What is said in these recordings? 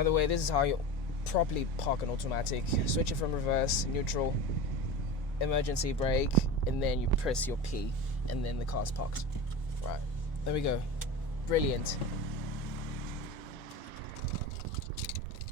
By the way, this is how you properly park an automatic. Switch it from reverse, neutral, emergency brake, and then you press your P, and then the car's parked. Right, there we go. Brilliant.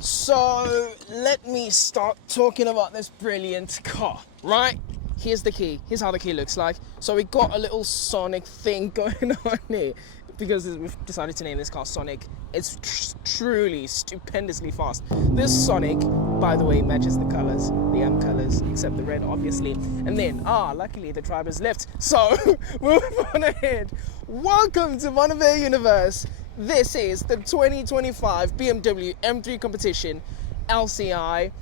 So let me start talking about this brilliant car, right? Here's the key. Here's how the key looks like. So we got a little Sonic thing going on here because we've decided to name this car Sonic. It's truly stupendously fast. This Sonic, by the way, matches the colors, the M colors, except the red, obviously. And then, luckily the driver's left. So move on ahead. Welcome to Monover Universe. This is the 2025 BMW M3 competition, LCI.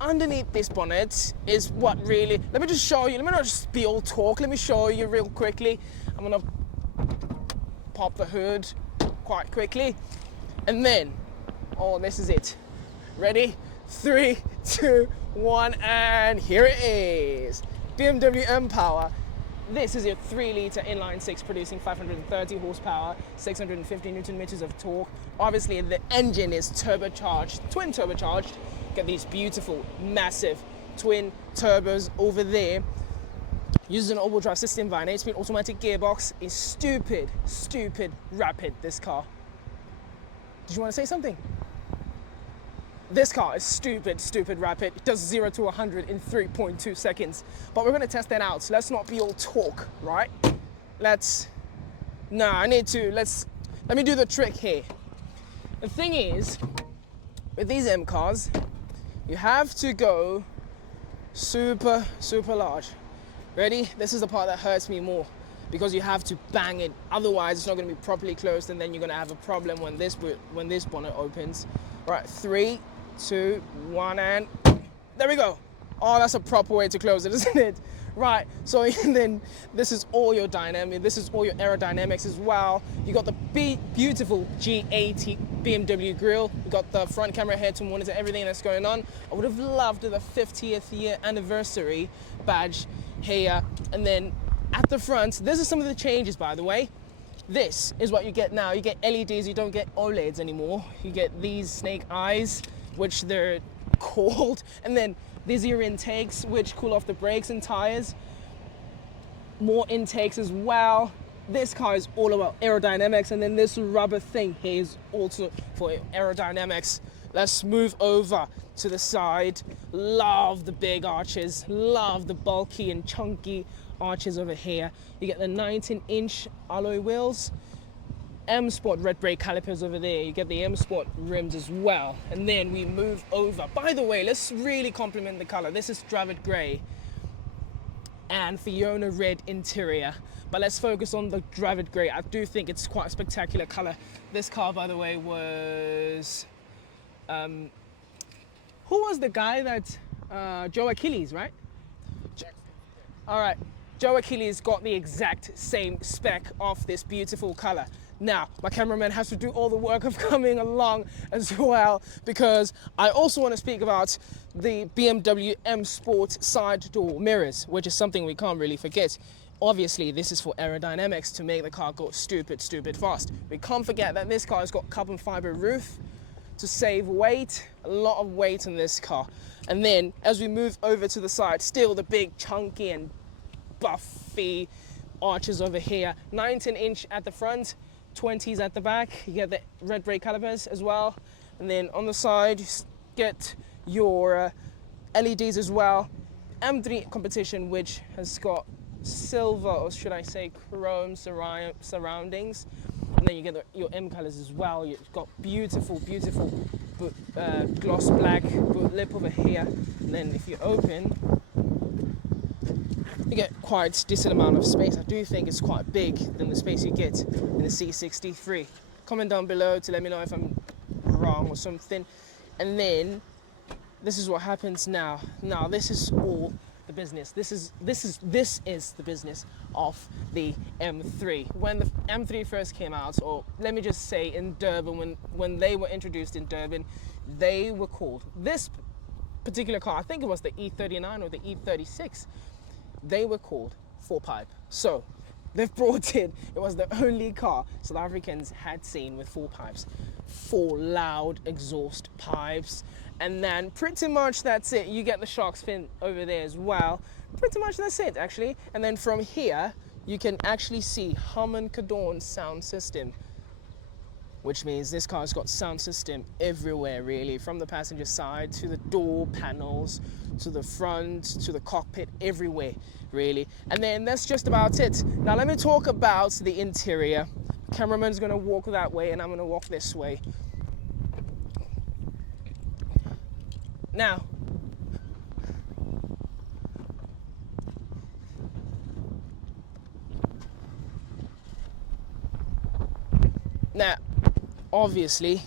Underneath this bonnet is what really, let me just show you, let me not just be all talk, let me show you real quickly. I'm gonna pop the hood quite quickly, and then, this is it. Ready? 3, 2, 1, and here it is. BMW M Power. This is your 3-litre inline-6 producing 530 horsepower, 650 newton meters of torque. Obviously, the engine is turbocharged, twin turbocharged. Get these beautiful, massive twin turbos over there. Uses an all-wheel drive system via an 8-speed automatic gearbox. Is stupid rapid, this car. Did you want to say something? This car is stupid rapid. It does 0 to 100 in 3.2 seconds. But we're going to test that out. So let's not be all talk, right? Let me do the trick here. The thing is, with these M cars, you have to go super large. Ready? This is the part that hurts me more because you have to bang it. Otherwise, it's not going to be properly closed, and then you're going to have a problem when this bonnet opens. Right, 3, 2, 1, and there we go. Oh, that's a proper way to close it, isn't it? Right, so and then this is all your dynamic, this is all your aerodynamics as well. You got the beautiful G80 BMW grille. You got the front camera here to monitor everything that's going on. I would have loved the 50th year anniversary badge here. And then at the front, this is some of the changes, by the way. This is what you get now. You get LEDs, you don't get OLEDs anymore. You get these snake eyes, which they're called. And then these are your intakes, which cool off the brakes and tires. More intakes as well. This car is all about aerodynamics, and then this rubber thing here is also for aerodynamics. Let's move over to the side. Love the big arches, love the bulky and chunky arches over here. You get the 19-inch alloy wheels, M Sport red brake calipers over there. You get the M Sport rims as well. And then we move over. By the way, let's really compliment the color. This is Dravid Grey and Fiona Red interior. But let's focus on the Dravid Grey. I do think it's quite a spectacular color. This car, by the way, was... who was the guy that... Joe Achilles, right? All right. Joe Achilles got the exact same spec of this beautiful color. Now, my cameraman has to do all the work of coming along as well, because I also want to speak about the BMW M Sport side door mirrors, which is something we can't really forget. Obviously, this is for aerodynamics to make the car go stupid fast. We can't forget that this car has got carbon fiber roof to save weight, a lot of weight in this car. And then as we move over to the side, still the big chunky and buffy arches over here. 19-inch at the front, 20s at the back. You get the red brake calipers as well. And then on the side, you get your LEDs as well. M3 competition, which has got silver, or should I say chrome surroundings. And then you get your M colors as well. You've got beautiful gloss black boot lip over here. And then if you open, you get quite a decent amount of space. I do think it's quite big than the space you get in the C63. Comment down below to let me know if I'm wrong or something. And then this is what happens now. Now this is all the business. This is the business of the M3. When the M3 first came out, or let me just say in Durban, when they were introduced in Durban, they were called, this particular car, I think it was the E39 or the E36, they were called 4-pipe. So they've brought in, it was the only car South Africans had seen with 4 pipes. 4 loud exhaust pipes. And then pretty much that's it. You get the shark's fin over there as well. Pretty much that's it, actually. And then from here, you can actually see Harman Kardon sound system, which means this car's got sound system everywhere, really, from the passenger side to the door panels, to the front, to the cockpit, everywhere, really. And then that's just about it. Now let me talk about the interior. Cameraman's gonna walk that way and I'm gonna walk this way. Now, obviously,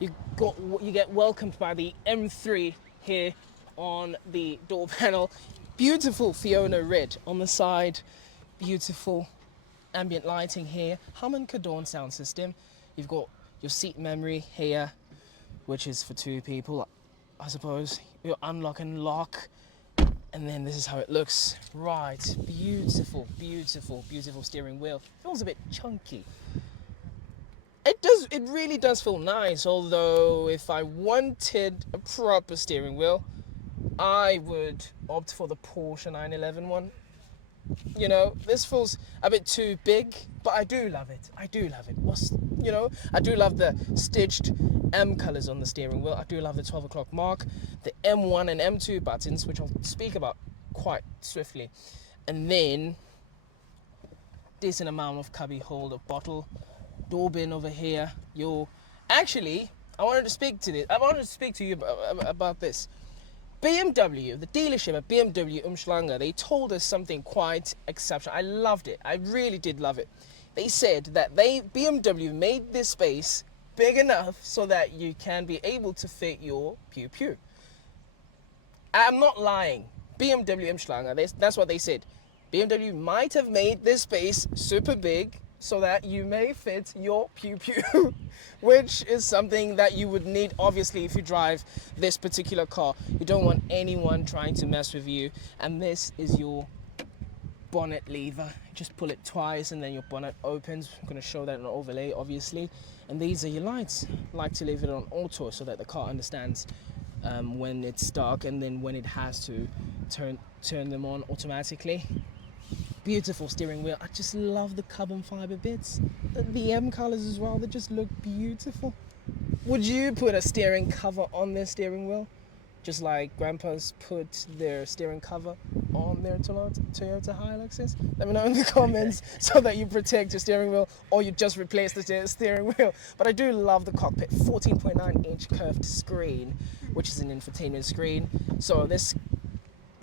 you get welcomed by the M3 here on the door panel. Beautiful Fiona red on the side. Beautiful ambient lighting here. Harman Kardon sound system. You've got your seat memory here, which is for 2 people, I suppose. Your unlock and lock. And then this is how it looks. Right, beautiful, beautiful, beautiful steering wheel. Feels a bit chunky. It really does feel nice, although if I wanted a proper steering wheel, I would opt for the Porsche 911 one. You know, this feels a bit too big, but I do love it. I do love it. I do love the stitched M colors on the steering wheel. I do love the 12 o'clock mark, the M1 and M2 buttons, which I'll speak about quite swiftly. And then, decent amount of cubby holder, bottle, door bin over here. Actually, I wanted to speak to you about this. BMW, the dealership at BMW Umhlanga, they told us something quite exceptional. I loved it. I really did love it. They said that BMW made this space big enough so that you can be able to fit your pew pew. I'm not lying. BMW Umhlanga, that's what they said. BMW might have made this space super big so that you may fit your pew pew, which is something that you would need, obviously, if you drive this particular car. You don't want anyone trying to mess with you. And this is your bonnet lever. Just pull it twice and then your bonnet opens. I'm going to show that in an overlay, obviously. And these are your lights. I like to leave it on auto so that the car understands when it's dark and then when it has to turn them on automatically. Beautiful steering wheel. I just love the carbon fiber bits. The M colors as well, they just look beautiful. Would you put a steering cover on their steering wheel? Just like grandpas put their steering cover on their Toyota Hiluxes? Let me know in the comments so that you protect your steering wheel or you just replace the steering wheel. But I do love the cockpit. 14.9 inch curved screen, which is an infotainment screen. So this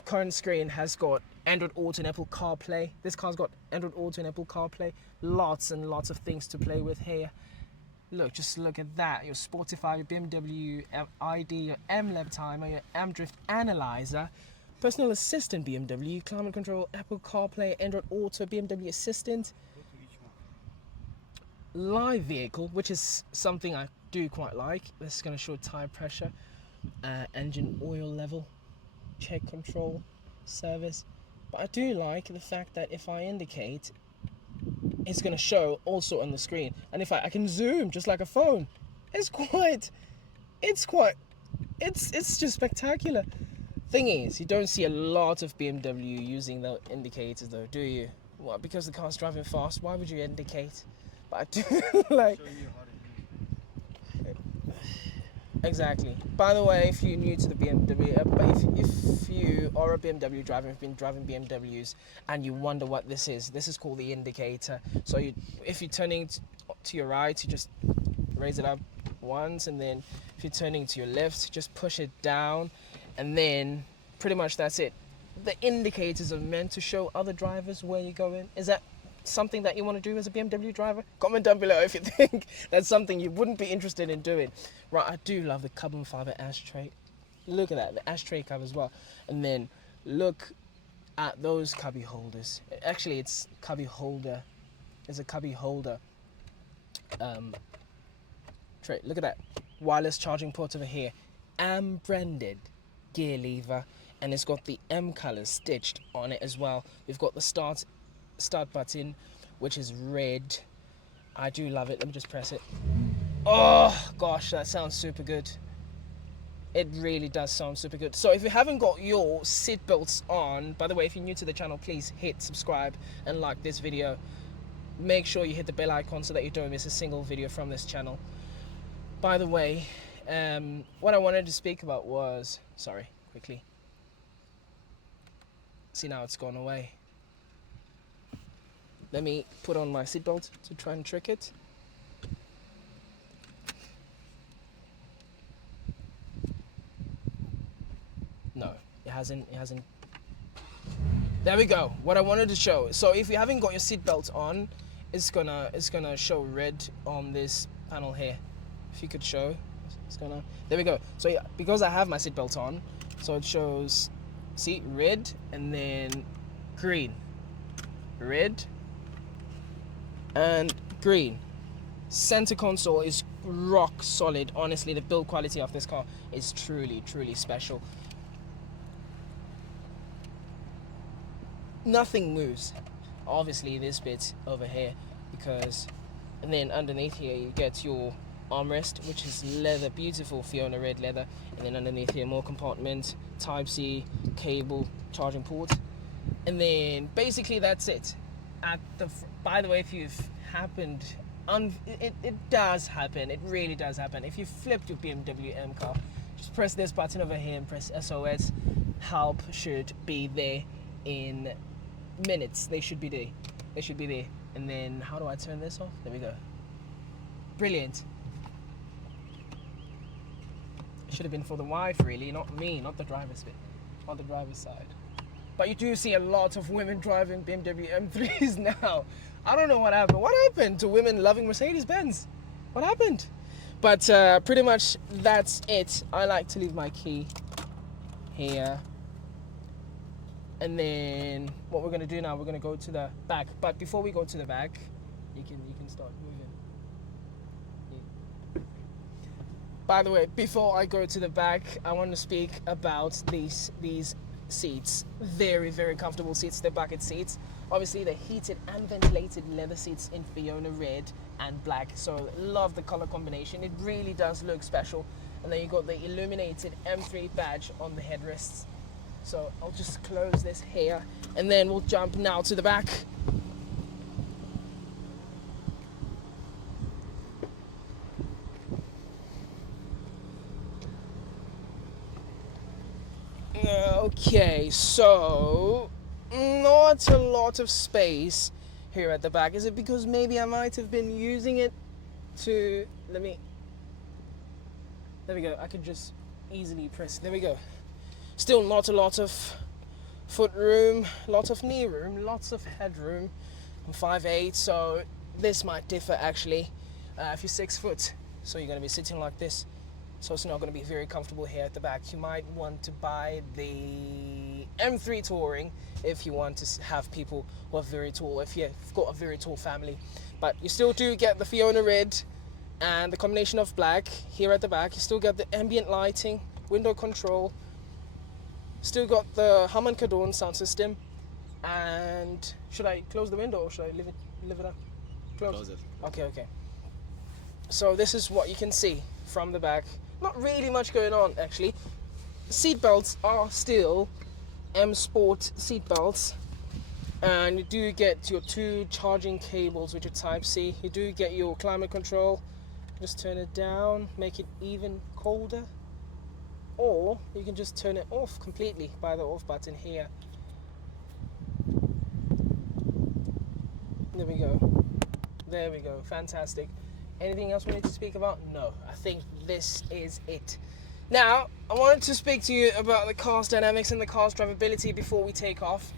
current screen has got Android Auto and Apple CarPlay. This car's got Android Auto and Apple CarPlay. Lots and lots of things to play with here. Just look at that. Your Sportify, your BMW ID, your M lap timer, your M drift analyzer, personal assistant BMW, climate control, Apple CarPlay, Android Auto, BMW Assistant, live vehicle, which is something I do quite like. This is going to show tire pressure, engine oil level, check control, service. But I do like the fact that if I indicate, it's going to show also on the screen. And if I can zoom just like a phone, it's just spectacular. Thing is, you don't see a lot of BMW using the indicators though, do you? Well, because the car's driving fast, why would you indicate? But I do like... Exactly. By the way, if you're new to the BMW, if you are a BMW driver, you've been driving BMWs, and you wonder what this is called the indicator. So if you're turning to your right, you just raise it up once, and then if you're turning to your left, just push it down, and then pretty much that's it. The indicators are meant to show other drivers where you're going. Is that something that you want to do as a BMW driver? Comment down below if you think that's something you wouldn't be interested in doing. Right, I do love the carbon fiber ashtray. Look at that, the ashtray cover as well. And then look at those cubby holders. Actually, it's cubby holder. It's a cubby holder tray. Look at that, wireless charging port over here. AM branded gear lever, and it's got the M colors stitched on it as well. We've got the start button, which is red. I do love it. Let me just press it. Oh gosh, that sounds super good. It really does sound super good. So if you haven't got your seat belts on, by the way, if you're new to the channel, please hit subscribe and like this video. Make sure you hit the bell icon so that you don't miss a single video from this channel. By the way, what I wanted to speak about was, sorry, quickly. See, now it's gone away. Let me put on my seatbelt to try and trick it. No, it hasn't. There we go. What I wanted to show. So if you haven't got your seatbelt on, it's gonna show red on this panel here. If you could show, it's gonna. There we go. So yeah, because I have my seatbelt on, so it shows, see, red and then green, red and green. Center console is rock solid. Honestly, the build quality of this car is truly special. Nothing moves. Obviously this bit over here, because, and then underneath here you get your armrest, which is leather, beautiful Fiona red leather, and then underneath here more compartment, Type-C cable, charging port, and then basically that's it. By the way, if you've happened, it does happen, it really does happen. If you flipped your BMW M car, just press this button over here and press SOS. Help should be there in minutes. They should be there. And then how do I turn this off? There we go. Brilliant. It should have been for the wife, really, not me, not the driver's bit, on the driver's side. But you do see a lot of women driving BMW M3s now. I don't know what happened. What happened to women loving Mercedes-Benz? What happened? But pretty much that's it. I like to leave my key here. And then what we're gonna do now, we're gonna go to the back. But before we go to the back, you can start moving. Yeah. By the way, before I go to the back, I want to speak about these seats. Very comfortable seats. They're bucket seats. Obviously, they're heated and ventilated leather seats in Fiona red and black. So love the color combination. It really does look special. And then you got the illuminated M3 badge on the headrests. So I'll just close this here, and then we'll jump now to the back. Okay, so not a lot of space here at the back. Is it because maybe I might have been using it to, there we go. I could just easily press, there we go. Still not a lot of foot room, lot of knee room, lots of headroom. I'm 5'8", so this might differ actually. If you're 6 foot, so you're going to be sitting like this, so it's not going to be very comfortable here at the back. You might want to buy the M3 Touring if you want to have people who are very tall, if you've got a very tall family. But you still do get the Fiona red and the combination of black here at the back. You still get the ambient lighting, window control. Still got the Harman Kardon sound system. And should I close the window or should I leave it up? Close it. Okay. So this is what you can see from the back. Not really much going on actually. Seat belts are still M Sport seat belts, and you do get your 2 charging cables with your Type-C. You do get your climate control. Just turn it down, make it even colder. Or you can just turn it off completely by the off button here. There we go, fantastic. Anything else we need to speak about? No, I think this is it. Now, I wanted to speak to you about the car's dynamics and the car's drivability before we take off.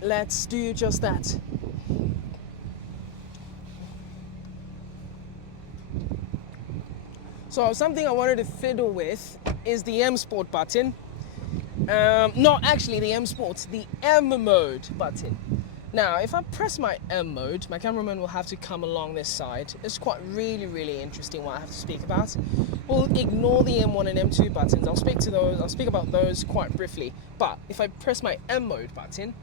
Let's do just that. So something I wanted to fiddle with is the M Sport button. Not actually the M Sport, the M mode button. Now, if I press my M mode, my cameraman will have to come along this side. It's quite really interesting what I have to speak about. We'll ignore the M1 and M2 buttons. I'll speak about those quite briefly. But if I press my M mode button,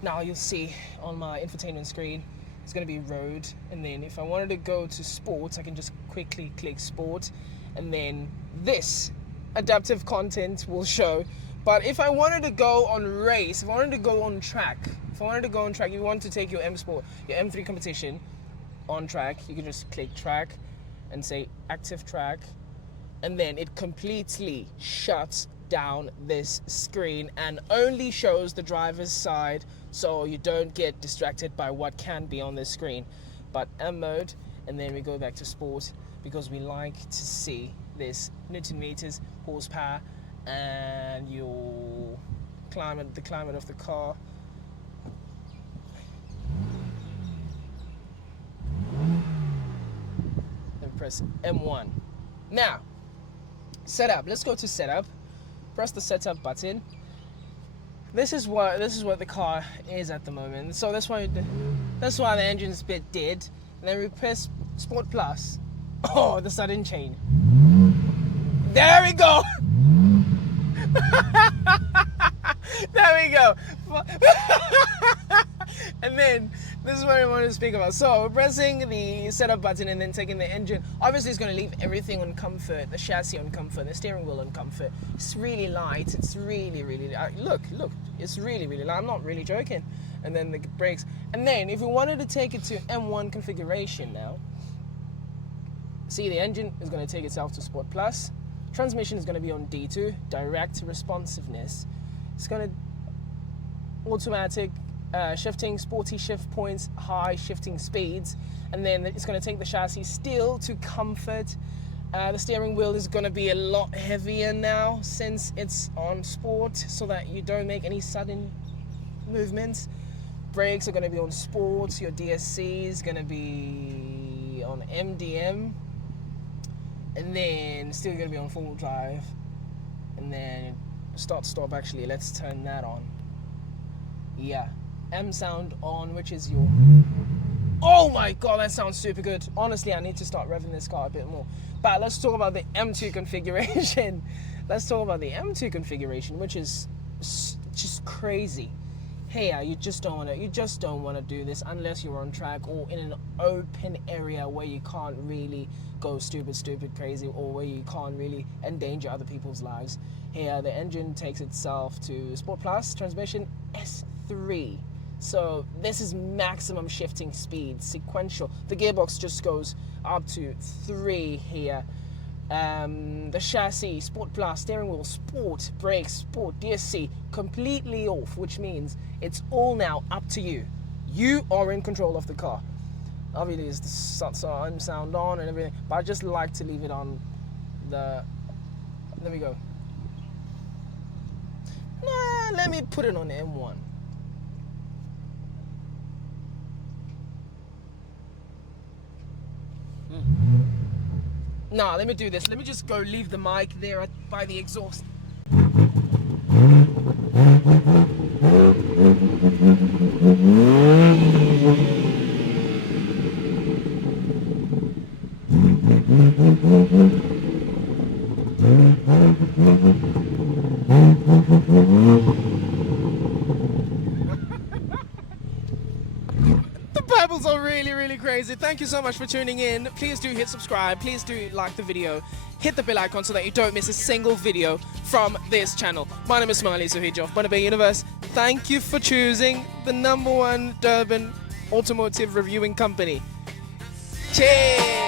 now you'll see on my infotainment screen it's going to be road, and then if I wanted to go to sport, I can just quickly click sport, and then this adaptive content will show. But if I wanted to go on race, if I wanted to go on track, you want to take your M3 competition on track, you can just click track and say active track, and then it completely shuts down this screen and only shows the driver's side, so you don't get distracted by what can be on the screen. But M mode, and then we go back to sport because we like to see this Newton meters, horsepower, and your climate, the climate of the car. Then press M1. Now, setup. Let's go to setup. Press the setup button. This is what the car is at the moment. So that's why the engine's a bit dead. And then we press Sport Plus. Oh, the sudden change. There we go. There we go. And then this is what I wanted to speak about. So pressing the setup button and then taking the engine, obviously it's going to leave everything on comfort, the chassis on comfort, the steering wheel on comfort. It's really light. It's really look, it's really light. I'm not really joking. And then the brakes. And then if we wanted to take it to M1 configuration now, see, the engine is going to take itself to Sport Plus. Transmission is going to be on D2, direct responsiveness. It's going to automatic shifting, sporty shift points, high shifting speeds, and then it's going to take the chassis still to comfort. The steering wheel is going to be a lot heavier now since it's on sport, so that you don't make any sudden movements. Brakes are going to be on sport. Your DSC is going to be on MDM, and then still going to be on full drive. And then stop, actually, let's turn that on. Yeah, M sound on, which is your... Oh my god, that sounds super good. Honestly, I need to start revving this car a bit more. But let's talk about the M2 configuration. Let's talk about the M2 configuration, which is just crazy. Hey, you just don't want to do this unless you're on track or in an open area where you can't really go stupid crazy, or where you can't really endanger other people's lives. Here, the engine takes itself to Sport Plus, transmission S3. So this is maximum shifting speed, sequential. The gearbox just goes up to 3 here. The chassis, Sport Plus, steering wheel, sport, brakes, sport, DSC, completely off, which means it's all now up to you. You are in control of the car. Obviously, it's the sound on and everything, but I just like to leave it on the... There we go. Nah, let me put it on M1. Nah, let me do this. Let me just go leave the mic there by the exhaust. The Pebbles are really crazy. Thank you so much for tuning in. Please do hit subscribe. Please do like the video. Hit the bell icon so that you don't miss a single video from this channel. My name is Smiley Suhiji of Bunny Bay Universe. Thank you for choosing the #1 Durban automotive reviewing company. Cheers!